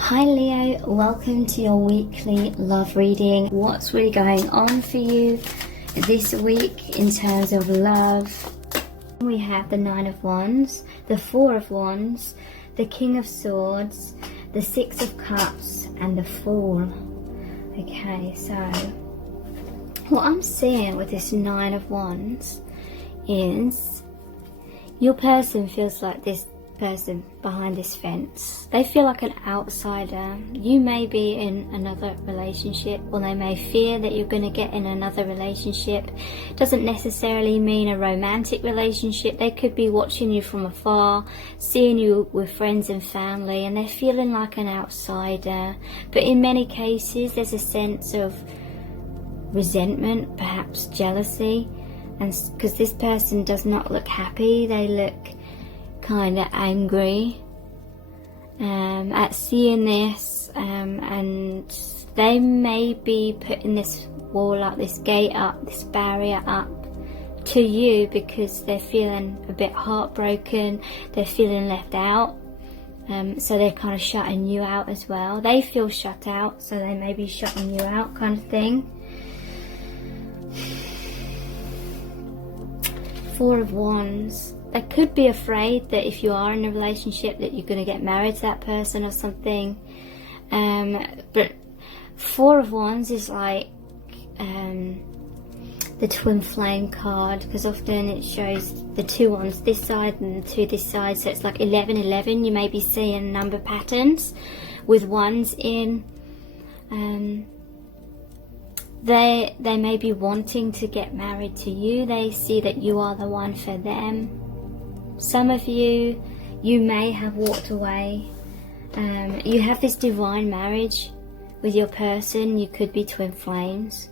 Hi Leo, welcome to your weekly love reading. What's really going on for you this week in terms of love? We have the Nine of Wands, the Four of Wands, the King of Swords, the Six of Cups and the Fool. Okay, so what I'm seeing with this Nine of Wands is your person feels like this person behind this fence. They feel like an outsider. You may be in another relationship, or they may fear that you're going to get in another relationship. Doesn't necessarily mean a romantic relationship. They could be watching you from afar, seeing you with friends and family, and they're feeling like an outsider. But in many cases there's a sense of resentment, perhaps jealousy, and because this person does not look happy, they look kind of angry at seeing this, and they may be putting this wall up, this gate up, this barrier up to you because they're feeling a bit heartbroken, they're feeling left out, so they're kind of shutting you out as well. They feel shut out, so they may be shutting you out, kind of thing. Four of Wands. They could be afraid that if you are in a relationship that you're going to get married to that person or something. But Four of Wands is like the twin flame card, because often it shows the two wands this side and the two this side. So it's like 11-11. You may be seeing number patterns with wands in. They may be wanting to get married to you. They see that you are the one for them. Some of you may have walked away. You have this divine marriage with your person. You could be twin flames.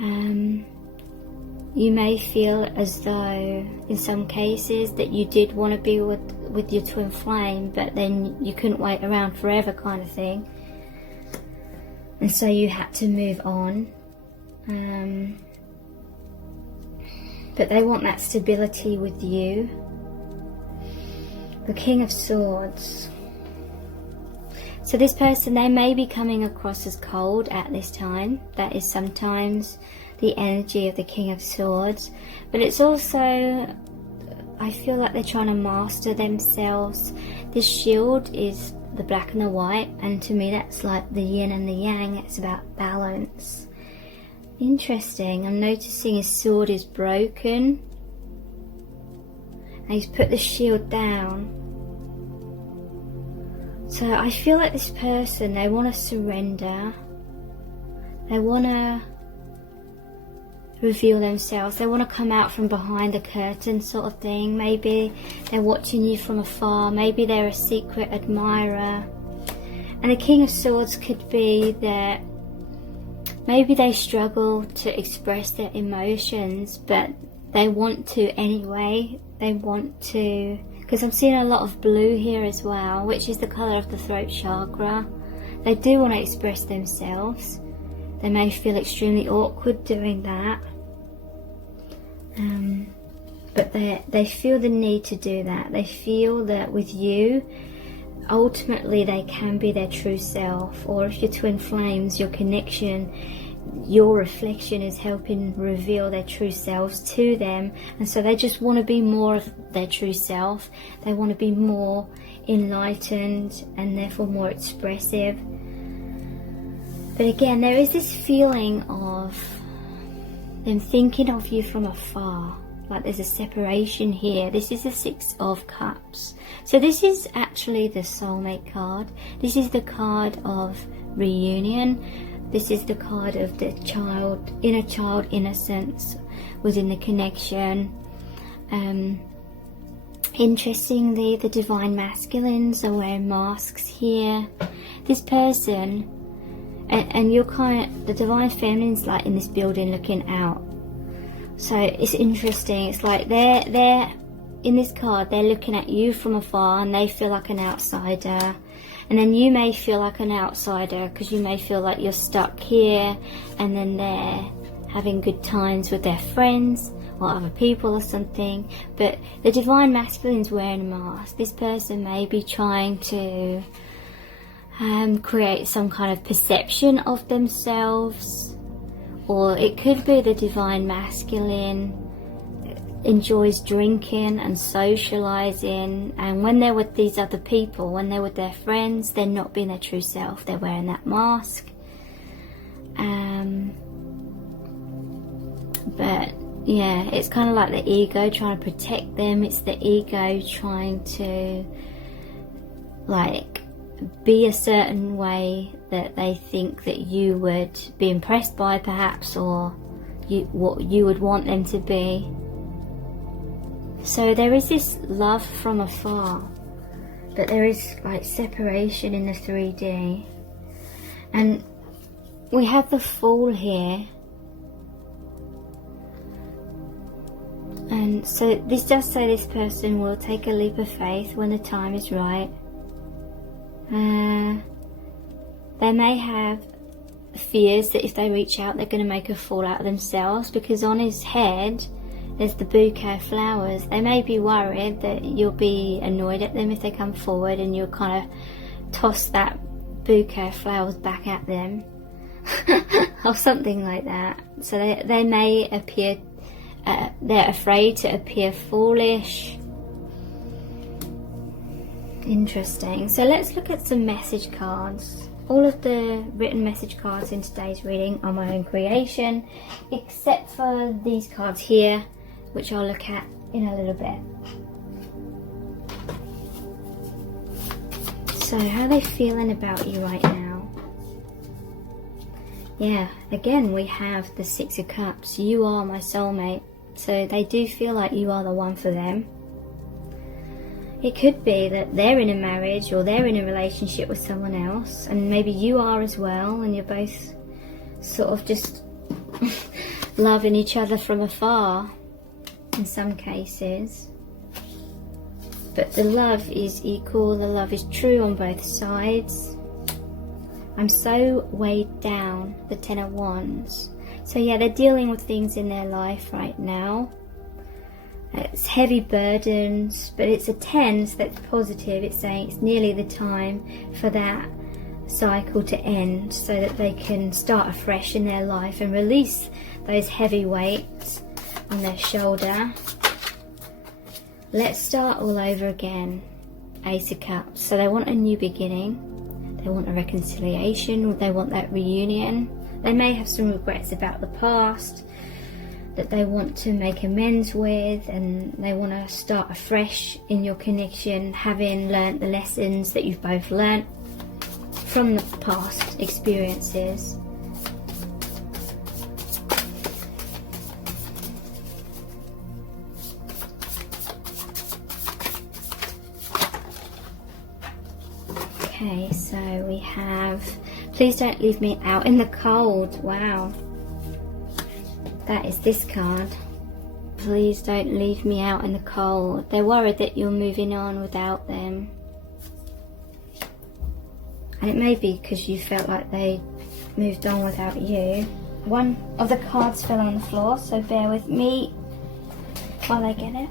You may feel as though in some cases that you did want to be with your twin flame, but then you couldn't wait around forever, kind of thing. And so you had to move on. But they want that stability with you. The King of Swords. So this person, they may be coming across as cold at this time. That is sometimes the energy of the King of Swords. But it's also, I feel like they're trying to master themselves. This shield is the black and the white, and to me that's like the yin and the yang. It's about balance. Interesting. I'm noticing his sword is broken and he's put the shield down. So I feel like this person, they want to surrender, they want to reveal themselves, they want to come out from behind the curtain, sort of thing. Maybe they're watching you from afar, maybe they're a secret admirer. And the King of Swords could be that maybe they struggle to express their emotions, but they want to anyway. They want to, because I'm seeing a lot of blue here as well, which is the colour of the throat chakra. They do want to express themselves. They may feel extremely awkward doing that. But they feel the need to do that. They feel that with you, ultimately they can be their true self. Or if you're twin flames, your connection, your reflection is helping reveal their true selves to them. And so they just want to be more of their true self. They want to be more enlightened and therefore more expressive. But again, there is this feeling of them thinking of you from afar, like there's a separation here. This is the Six of Cups. So this is actually the soulmate card. This is the card of reunion. This is the card of the inner child innocence within the connection. Interestingly, the divine masculines are wearing masks here. This person, and you're the divine feminine's like in this building looking out. So it's interesting. It's like they're in this card, they're looking at you from afar and they feel like an outsider. And then you may feel like an outsider because you may feel like you're stuck here, and then they're having good times with their friends or other people or something. But the divine masculine's wearing a mask. This person may be trying to create some kind of perception of themselves, or it could be the divine masculine enjoys drinking and socializing, and when they're with these other people, when they're with their friends, they're not being their true self, they're wearing that mask. But yeah, it's kind of like the ego trying to protect them. It's the ego trying to like be a certain way that they think that you would be impressed by, perhaps, or what you would want them to be. So there is this love from afar, but there is like separation in the 3D. And we have the Fool here. And so this does say this person will take a leap of faith when the time is right. They may have fears that if they reach out, they're going to make a fool out of themselves, because on his head there's the bouquet of flowers. They may be worried that you'll be annoyed at them if they come forward and you'll kind of toss that bouquet of flowers back at them or something like that. So they may appear, they're afraid to appear foolish. Interesting. So let's look at some message cards. All of the written message cards in today's reading are my own creation, except for these cards here, which I'll look at in a little bit. So how are they feeling about you right now? Yeah, again we have the Six of Cups. You are my soulmate. So they do feel like you are the one for them. It could be that they're in a marriage or they're in a relationship with someone else, and maybe you are as well, and you're both sort of just loving each other from afar in some cases. But the love is equal, the love is true on both sides. I'm so weighed down, the Ten of Wands. So yeah, they're dealing with things in their life right now. It's heavy burdens, but it's a 10, so that's positive. It's saying it's nearly the time for that cycle to end, so that they can start afresh in their life and release those heavy weights on their shoulder. Let's start all over again. Ace of Cups. So they want a new beginning, they want a reconciliation, or they want that reunion. They may have some regrets about the past that they want to make amends with, and they want to start afresh in your connection, having learnt the lessons that you've both learnt from the past experiences. Okay, so we have, please don't leave me out in the cold. Wow. That is this card. Please don't leave me out in the cold. They're worried that you're moving on without them. And it may be because you felt like they moved on without you. One of the cards fell on the floor, so bear with me while I get it.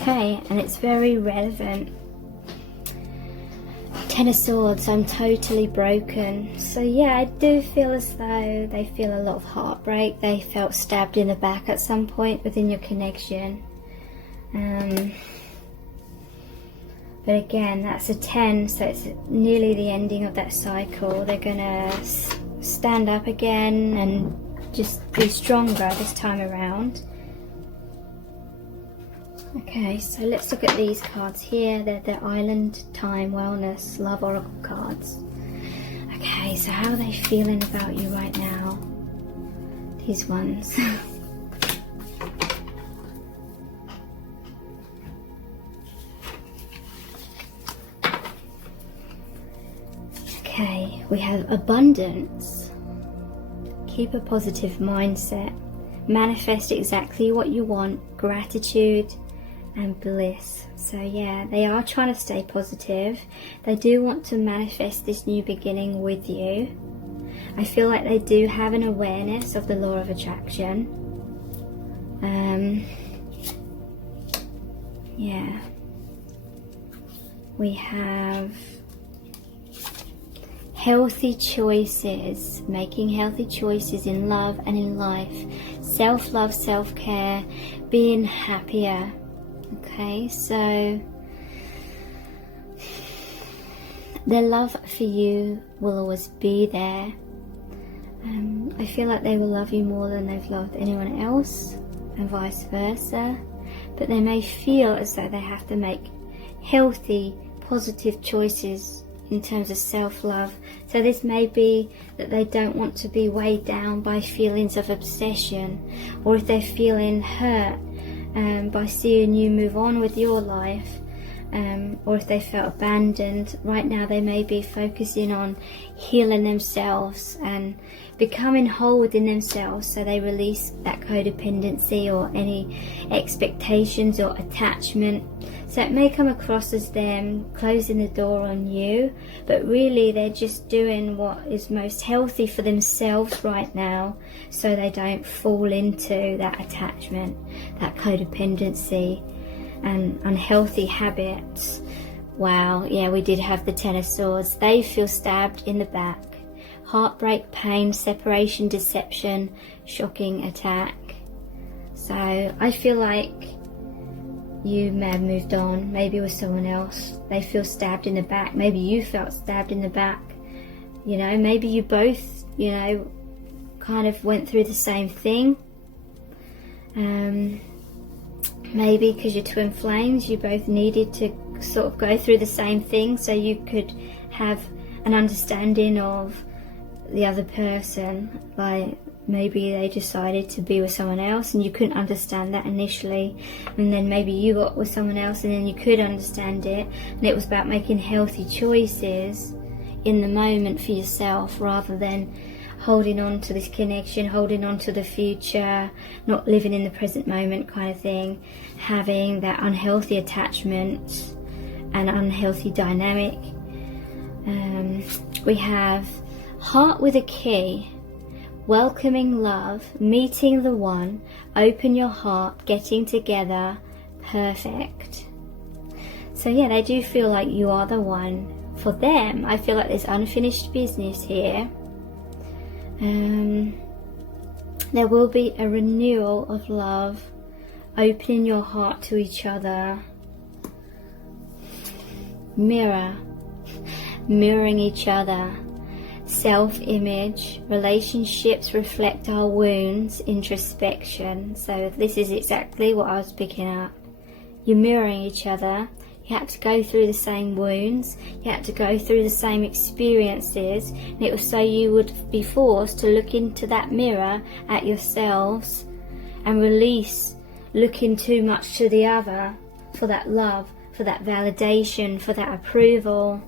Okay, and it's very relevant. Ten of Swords, I'm totally broken. So yeah, I do feel as though they feel a lot of heartbreak. They felt stabbed in the back at some point within your connection. But again, that's a 10, so it's nearly the ending of that cycle. They're gonna stand up again and just be stronger this time around. Okay, so let's look at these cards here. They're the Island, Time, Wellness, Love Oracle cards. Okay, so how are they feeling about you right now? These ones. Okay, we have abundance. Keep a positive mindset. Manifest exactly what you want. Gratitude and bliss. So yeah, they are trying to stay positive. They do want to manifest this new beginning with you. I feel like they do have an awareness of the law of attraction. Yeah. We have healthy choices, making healthy choices in love and in life. Self-love, self-care, being happier. Okay, so their love for you will always be there. I feel like they will love you more than they've loved anyone else, and vice versa. But they may feel as though they have to make healthy, positive choices in terms of self-love. So this may be that they don't want to be weighed down by feelings of obsession, or if they're feeling hurt by seeing you move on with your life, or if they felt abandoned. Right now they may be focusing on healing themselves and becoming whole within themselves, so they release that codependency or any expectations or attachment. So it may come across as them closing the door on you, but really they're just doing what is most healthy for themselves right now, so they don't fall into that attachment, that codependency and unhealthy habits. Wow, yeah, we did have the Ten of Swords. They feel stabbed in the back. Heartbreak, pain, separation, deception, shocking attack. So I feel like you may have moved on, maybe with someone else. They feel stabbed in the back. Maybe you felt stabbed in the back. You know, maybe you both, you know, kind of went through the same thing. Maybe because you're twin flames, you both needed to sort of go through the same thing so you could have an understanding of the other person. Like maybe they decided to be with someone else and you couldn't understand that initially, and then maybe you got with someone else and then you could understand it, and it was about making healthy choices in the moment for yourself, rather than holding on to this connection, holding on to the future, not living in the present moment kind of thing, having that unhealthy attachment and unhealthy dynamic. We have heart with a key, welcoming love, meeting the one, open your heart, getting together, perfect. So yeah, they do feel like you are the one for them. I feel like there's unfinished business here. There will be a renewal of love, opening your heart to each other. Mirroring each other. Self-image, relationships reflect our wounds, introspection. So this is exactly what I was picking up. You're mirroring each other. You had to go through the same wounds, you had to go through the same experiences, and it was so you would be forced to look into that mirror at yourselves and release looking too much to the other for that love, for that validation, for that approval,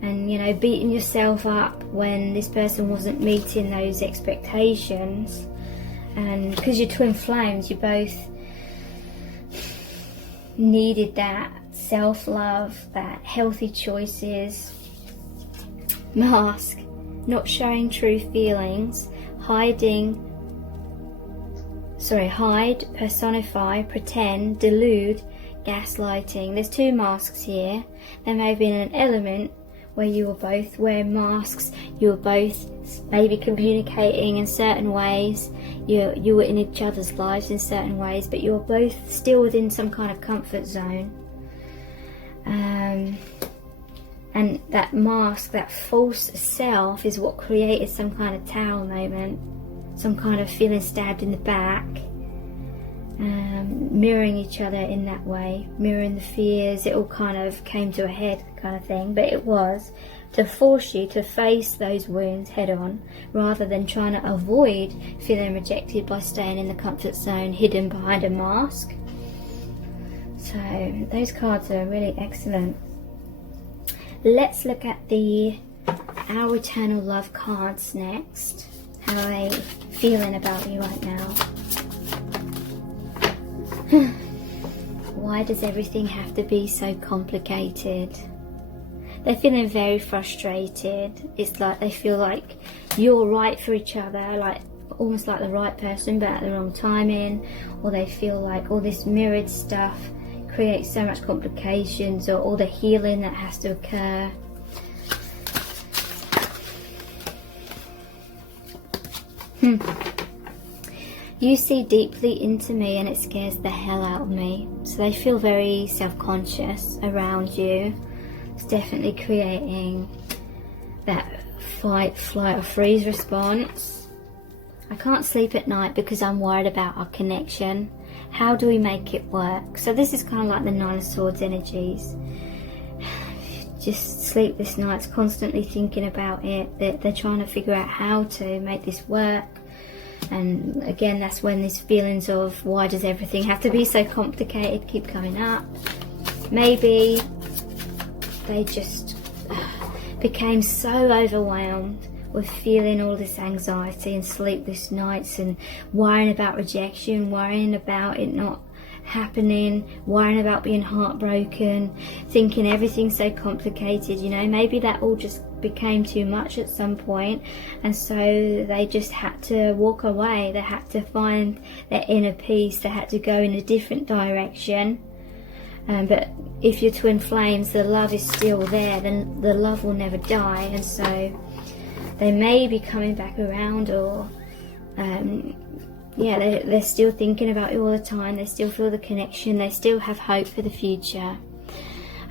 and, you know, beating yourself up when this person wasn't meeting those expectations. And because you're twin flames, you both needed that self-love, that healthy choices. Mask, not showing true feelings, hide, personify, pretend, delude, gaslighting. There's two masks here. There may have been an element where you were both wearing masks, you were both maybe communicating in certain ways, you were in each other's lives in certain ways, but you were both still within some kind of comfort zone. And that mask, that false self, is what created some kind of tower moment, some kind of feeling stabbed in the back. Mirroring each other in that way, mirroring the fears. It all kind of came to a head kind of thing, but it was to force you to face those wounds head on, rather than trying to avoid feeling rejected by staying in the comfort zone hidden behind a mask. So those cards are really excellent. Let's look at our eternal love cards next. How are they feeling about you right now? Why does everything have to be so complicated? They're feeling very frustrated. It's like they feel like you're right for each other, like almost like the right person but at the wrong timing, or they feel like all this mirrored stuff create so much complications, or all the healing that has to occur. You see deeply into me and it scares the hell out of me. So they feel very self-conscious around you. It's definitely creating that fight, flight or freeze response. I can't sleep at night because I'm worried about our connection. How do we make it work? So this is kind of like the Nine of Swords energies. Just sleepless nights, constantly thinking about it. They're trying to figure out how to make this work. And again, that's when these feelings of why does everything have to be so complicated keep coming up. Maybe they just became so overwhelmed with feeling all this anxiety and sleepless nights and worrying about rejection, worrying about it not happening, worrying about being heartbroken, thinking everything's so complicated, you know. Maybe that all just became too much at some point, and so they just had to walk away. They had to find their inner peace. They had to go in a different direction. But if you're twin flames, the love is still there, then the love will never die, and so they may be coming back around, or yeah, they're still thinking about you all the time. They still feel the connection. They still have hope for the future.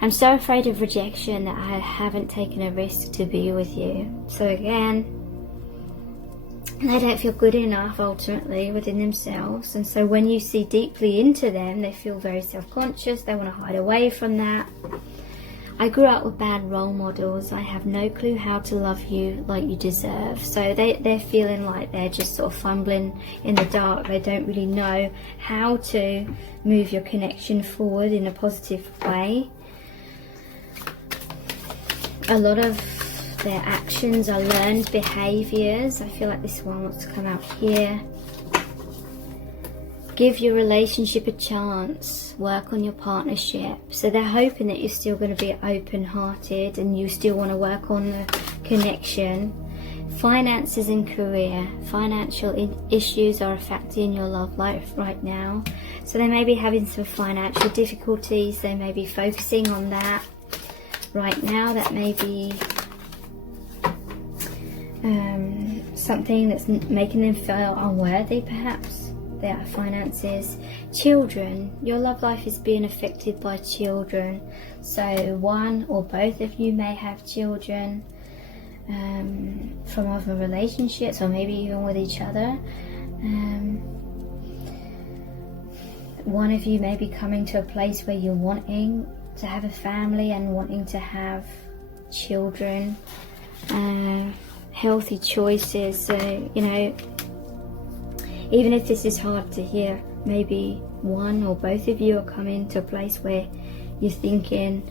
I'm so afraid of rejection that I haven't taken a risk to be with you. So again, they don't feel good enough ultimately within themselves. And so when you see deeply into them, they feel very self-conscious. They want to hide away from that. I grew up with bad role models. I have no clue how to love you like you deserve. So they're feeling like they're just sort of fumbling in the dark. They don't really know how to move your connection forward in a positive way. A lot of their actions are learned behaviours. I feel like this one wants to come out here. Give your relationship a chance. Work on your partnership. So they're hoping that you're still going to be open-hearted and you still want to work on the connection. Finances and career. Financial issues are affecting your love life right now. So they may be having some financial difficulties. They may be focusing on that right now. That may be something that's making them feel unworthy, perhaps. Their finances. Children. Your love life is being affected by children. So one or both of you may have children from other relationships, or maybe even with each other. One of you may be coming to a place where you're wanting to have a family and wanting to have children. Healthy choices. So, you know, even if this is hard to hear, maybe one or both of you are coming to a place where you're thinking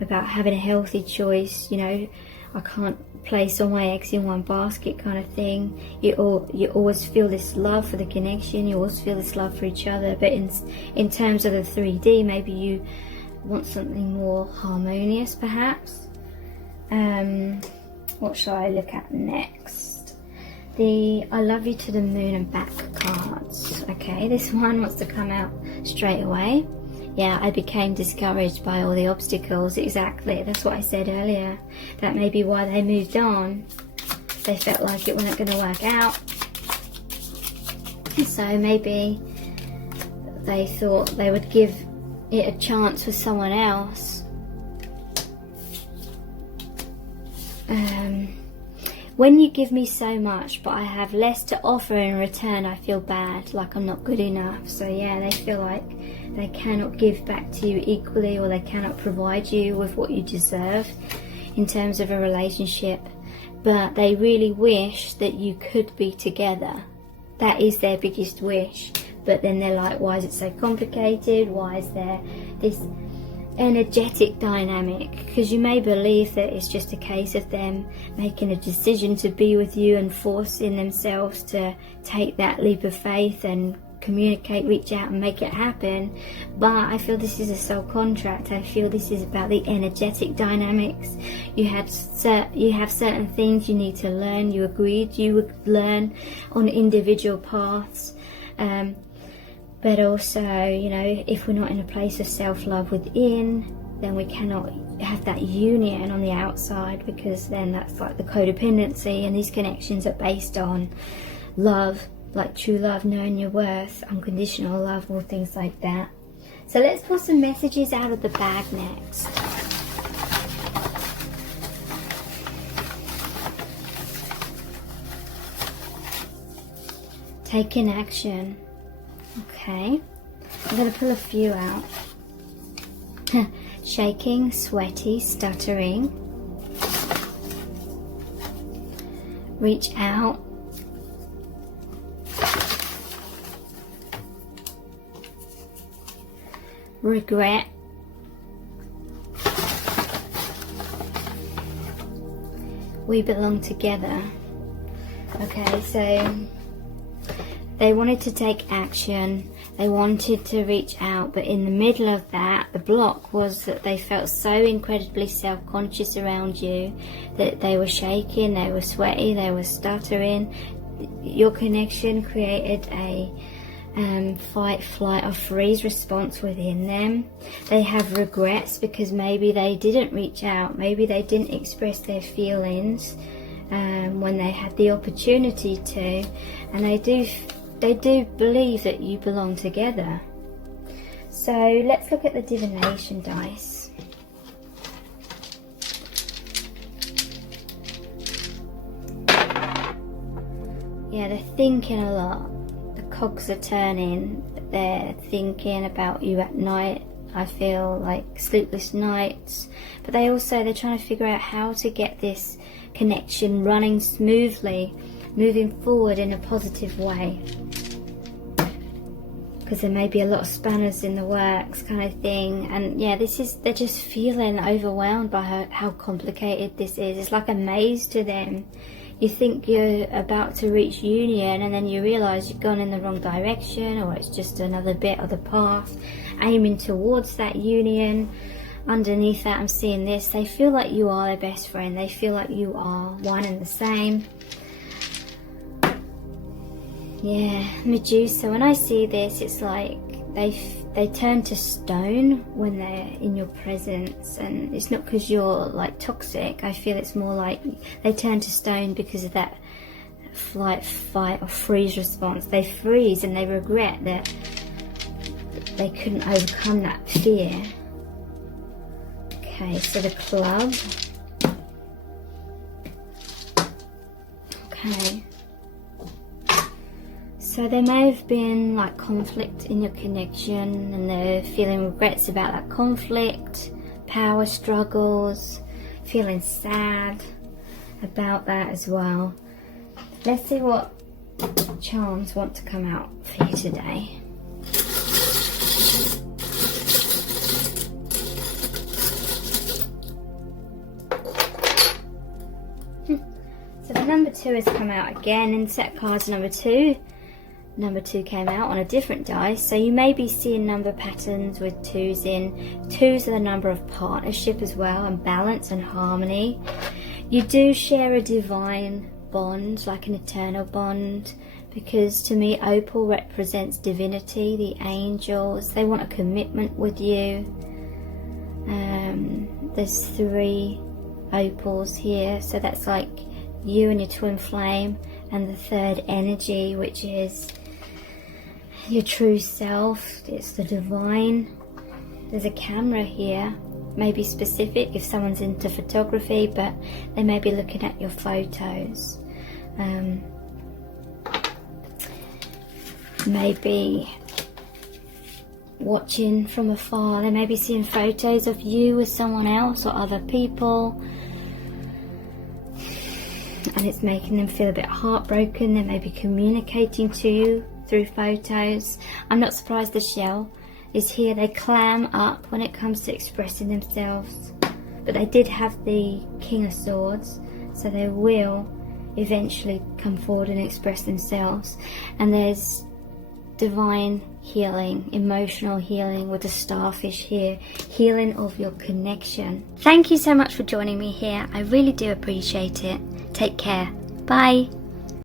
about having a healthy choice. You know, I can't place all my eggs in one basket kind of thing. You always feel this love for the connection. You always feel this love for each other. But in terms of the 3D, maybe you want something more harmonious, perhaps. What shall I look at next? The I love you to the moon and back cards. Okay, this one wants to come out straight away. Yeah, I became discouraged by all the obstacles. Exactly, that's what I said earlier. That may be why they moved on. They felt like it wasn't going to work out. So maybe they thought they would give it a chance with someone else. When you give me so much but I have less to offer in return, I feel bad, like I'm not good enough. So yeah, they feel like they cannot give back to you equally, or they cannot provide you with what you deserve in terms of a relationship. But they really wish that you could be together. That is their biggest wish. But then they're like, why is it so complicated? Why is there this energetic dynamic? Because you may believe that it's just a case of them making a decision to be with you and forcing themselves to take that leap of faith and communicate, reach out and make it happen. But I feel this is a soul contract. I feel this is about the energetic dynamics. You have certain things you need to learn. You agreed you would learn on individual paths. But also, you know, if we're not in a place of self-love within, then we cannot have that union on the outside, because then that's like the codependency, and these connections are based on love, like true love, knowing your worth, unconditional love, all things like that. So let's pull some messages out of the bag next. Taking action. Okay, I'm going to pull a few out. Shaking, sweaty, stuttering. Reach out. Regret. We belong together. Okay, so they wanted to take action, they wanted to reach out, but in the middle of that, the block was that they felt so incredibly self-conscious around you that they were shaking, they were sweaty, they were stuttering. Your connection created a fight, flight or freeze response within them. They have regrets because maybe they didn't reach out, maybe they didn't express their feelings when they had the opportunity to, and they do believe that you belong together. So let's look at the divination dice. Yeah, they're thinking a lot. The cogs are turning. They're thinking about you at night. I feel like sleepless nights. But they're trying to figure out how to get this connection running smoothly, moving forward in a positive way. Because there may be a lot of spanners in the works kind of thing. And yeah, they're just feeling overwhelmed by how complicated this is. It's like a maze to them. You think you're about to reach union, and then you realise you've gone in the wrong direction, or it's just another bit of the path aiming towards that union. Underneath that, I'm seeing this. They feel like you are their best friend. They feel like you are one and the same. Yeah, Medusa, when I see this, it's like they turn to stone when they're in your presence, and it's not because you're like toxic. I feel it's more like they turn to stone because of that flight, fight or freeze response. They freeze and they regret that they couldn't overcome that fear. Okay, so the club. Okay. So there may have been like conflict in your connection, and they're feeling regrets about that conflict, power struggles, feeling sad about that as well. Let's see what charms want to come out for you today. So the number 2 has come out again in set cards number 2. Number 2 came out on a different dice, so you may be seeing number patterns with 2s in. 2s are the number of partnership as well, and balance and harmony. You do share a divine bond, like an eternal bond, because to me opal represents divinity, the angels. They want a commitment with you. There's 3 opals here, so that's like you and your twin flame, and the 3rd energy, which is your true self. It's the divine. There's a camera here, maybe specific if someone's into photography, but they may be looking at your photos. Maybe watching from afar. They may be seeing photos of you with someone else or other people, and it's making them feel a bit heartbroken. They may be communicating to you through photos. I'm not surprised the shell is here. They clam up when it comes to expressing themselves, but they did have the King of Swords, so they will eventually come forward and express themselves. And there's divine healing, emotional healing with the starfish here, healing of your connection. Thank you so much for joining me here. I really do appreciate it. Take care. Bye.